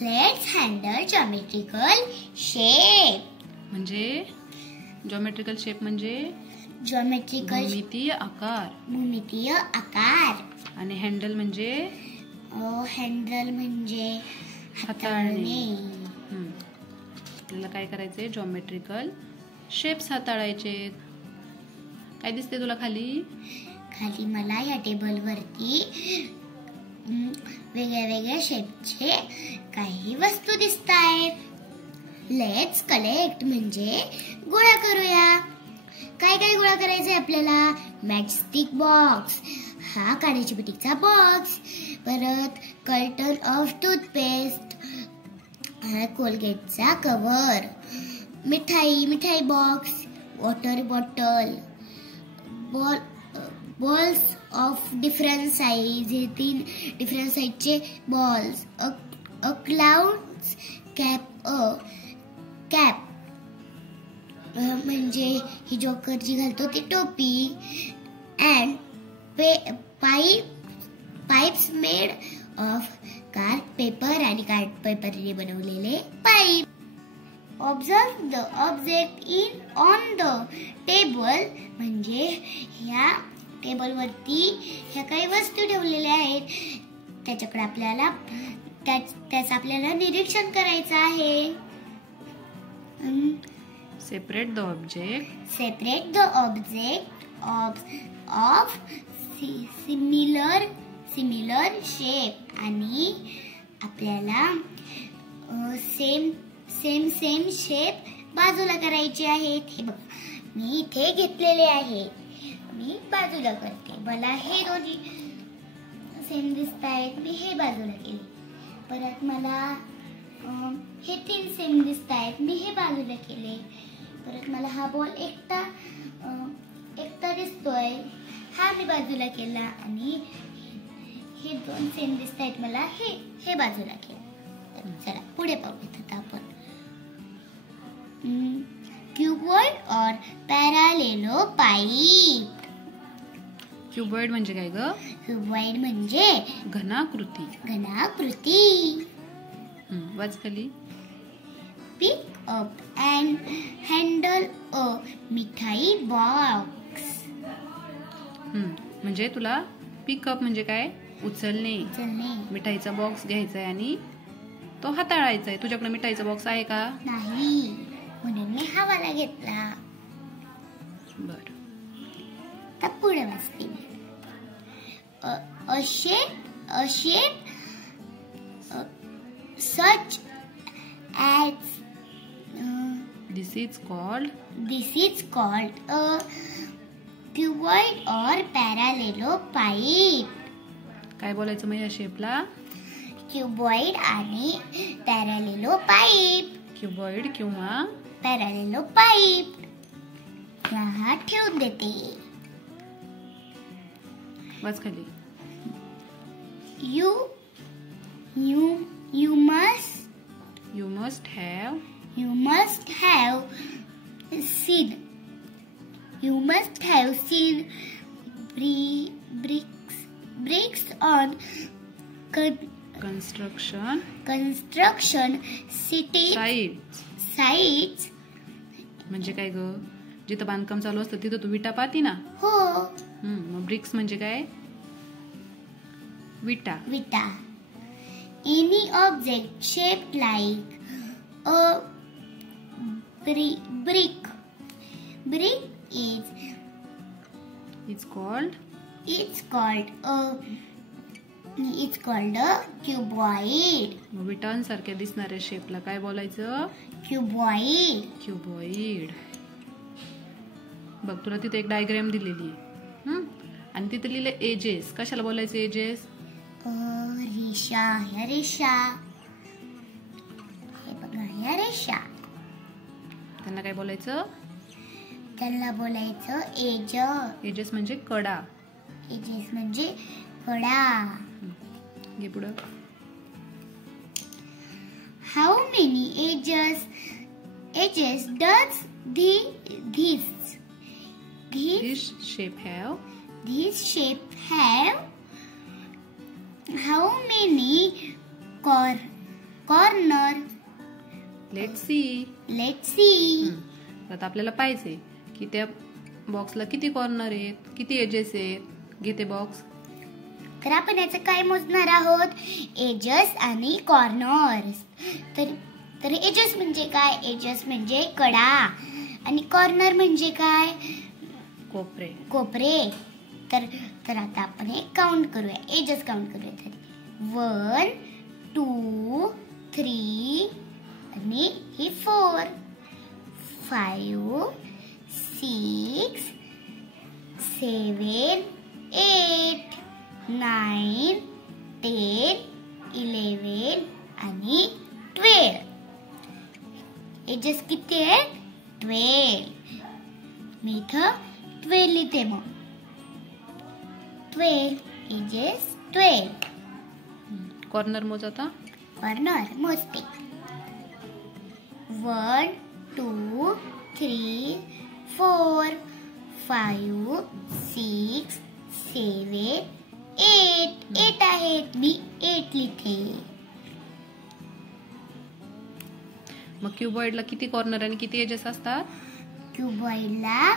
Let's handle geometrical shape. म्हणजे geometrical shape म्हणजे Geometrical भूमितीय आकार. भूमितीय आकार. आणि हँडल म्हणजे हँडल म्हणजे हाताळणे. आपल्याला काय करायचंय? जॉमेट्रिकल शेप्स हाताळायचे. काय दिसते तुला खाली? खाली मला या टेबल वरती वेगळ्या वेगळ्या शेपचे काही वस्तू दिसत आहेत. लेट्स कलेक्ट म्हणजे गोळा करूया. काय काय गोळा करायचंय आपल्याला? मॅचस्टिक बॉक्स, हा काढ्याची पेटीचा बॉक्स, परत कर्टन ऑफ टूथपेस्ट, कोलगेटचा कव्हर, मिठाई box, water bottle, balls of different size, हे 3 डिफरंट साइजचे बॉल्स, अ क्लाउड्स कॅप म्हणजे ही जोकर जी घालतो ती टोपी, and pipes made of card paper आणि कार्ड पेपरने बनवलेले pipe. Observe the object on the table म्हणजे ह्या टेबलवरती ह्या काही वस्तू ठेवलेल्या आहेत, त्याच्याकडे आपल्याला त्याचं आपल्याला निरीक्षण करायचं आहे. Separate the object. Separate the object of similar shape. आणि आपल्याला सेम शेप बाजूला करायचे आहेत. हे बघा मी इथे घेतलेले आहे, मी बाजूला करते. मला हे दोन्ही सेम दिसत आहेत, मी हे बाजूला केले. परत मला हे 3 सेम दिसत आहेत, मी हे बाजूला केले. परत मला हा बॉल एकटा दिसतोय, हा मी बाजूला केला. आणि हे 2 सेम दिसत आहेत, मला हे बाजूला केलं. चला पुढे पाहूयात आता आपण. क्यूबॉइड और पॅरालेलोपाईप. क्यूबॉइड म्हणजे काय ग? क्यूबॉइड म्हणजे घनाकृती. वाच खाली. Pick up and handle a मिठाई बॉक्स. म्हणजे तुला पिकअप म्हणजे काय? उचलणे. मिठाईचा बॉक्स घ्यायचा आहे आणि तो हाताळायचा आहे. तुझ्याकडे मिठाईचा बॉक्स आहे का? नाही, म्हणून मी हा वाला घेतला. बर, आता पुढे वाचते. A shape such as this is called a cuboid or parallelopipe. काय बोलायचं मग या शेपला? क्यूबॉइड आणि पॅरालेलोपाईप. क्यूबॉइड किंवा पॅरालेलोपाईप. हा ठेवून देते. वाच खाली. You must have seen bricks on construction sites. म्हणजे काय ग? जिथं बांधकाम चालू असतं तिथं तू विटा पाहती ना? हो. मग ब्रिक्स म्हणजे काय? विटा. Any object shaped like a brick It's called a cuboid. विटांसारख्या दिसणाऱ्या शेपला काय बोलायचं? क्यूबॉइड. बघ तुला तिथे एक डायग्राम दिलेली आहे, आणि तिथे लिहिले एजेस. कशाला बोलायचं एजेस? रेषा. हे बघा ह्या रेषा. त्यांना काय बोलायचं? त्यांना बोलायचं एजेस म्हणजे कडा. घे पुढं. How many edges does this shape have? How many corner. Let's see. आता आपल्याला पाहिजे की त्या बॉक्सला किती कॉर्नर आहेत, किती एजेस आहेत. घे ते बॉक्स. तर आपण याचं काय मोजणार आहोत? एजेस आणि कॉर्नर्स. तर एजेस म्हणजे काय? एजेस म्हणजे कडा आणि कॉर्नर म्हणजे काय? कोपरे. तर आता आपण हे काउंट करूया, एजेस काउंट करूया. तर 1 2 3 आणि ही 4 5 6 7 8 9 10 11 आणि 12. एजेस किती आहेत? 12. मी इथं 12 लिहिते. मग 12 एजेस 12. कॉर्नर मोज. आता कॉर्नर मोजते. 1 2 3 4 5 6 7 8 आहेत. मी 8 लिहिते. मग क्युबॉइडला किती कॉर्नर आणि किती एजेस असतात? क्युबॉइडला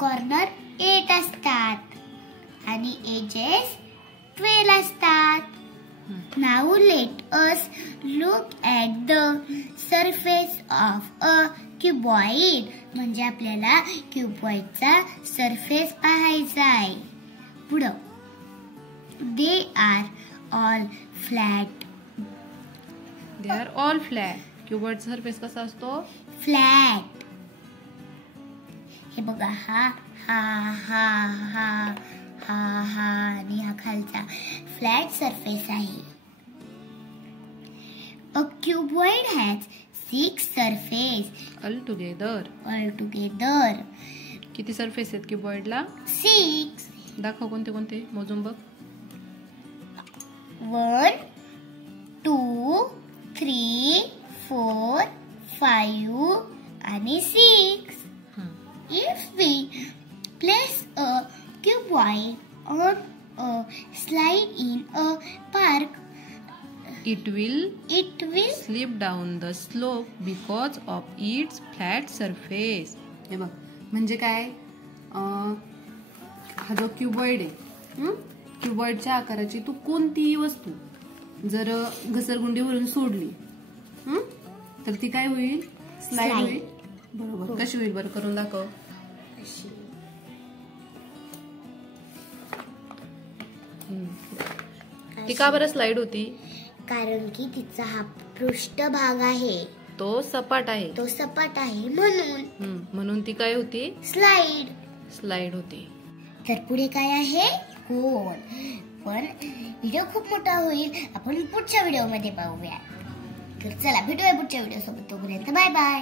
कॉर्नर 8 असतात आणि एजेस 12 असतात. Now let us look at the surface of a cuboid. म्हणजे आपल्याला क्युबॉइडचा सरफेस पाहायचा आहे. पुढं. They are all flat. Cuboid surface कसा असतो? फ्लॅट. हे बघा, हा हा हा हा हा हा आणि हा खालचा फ्लॅट सरफेस आहे. A cuboid has 6 surface all together. किती सरफेस आहेत क्युबॉइडला? 6. दाखव कोणते कोणते, मोजून बघ. 1 2 3 4 5 आणि 6. If we place a cuboid on a slide in a park, it will slip down the slope because of its flat surface. हे बघ, म्हणजे काय? हा जो क्युबॉइड आहे, क्युबॉइडच्या आकाराची तू कोणतीही वस्तू जर घसरगुंडीवरून सोडली तर ती काय होईल? स्लाइड होईल. बरोबर. कशी होईल बरं? करून दाखव. ती का बरं स्लाइड होती? कारण की तिचा हा पृष्ठभाग आहे, तो सपाट आहे म्हणून ती काय होती? स्लाइड होती. तर पुढे काय आहे? कोन. पण व्हिडिओ खूप मोठा होईल, आपण पुढच्या व्हिडिओ मध्ये पाहूया. तर चला भेटूया पुढच्या व्हिडिओ सोबत. तोपर्यंत बाय बाय.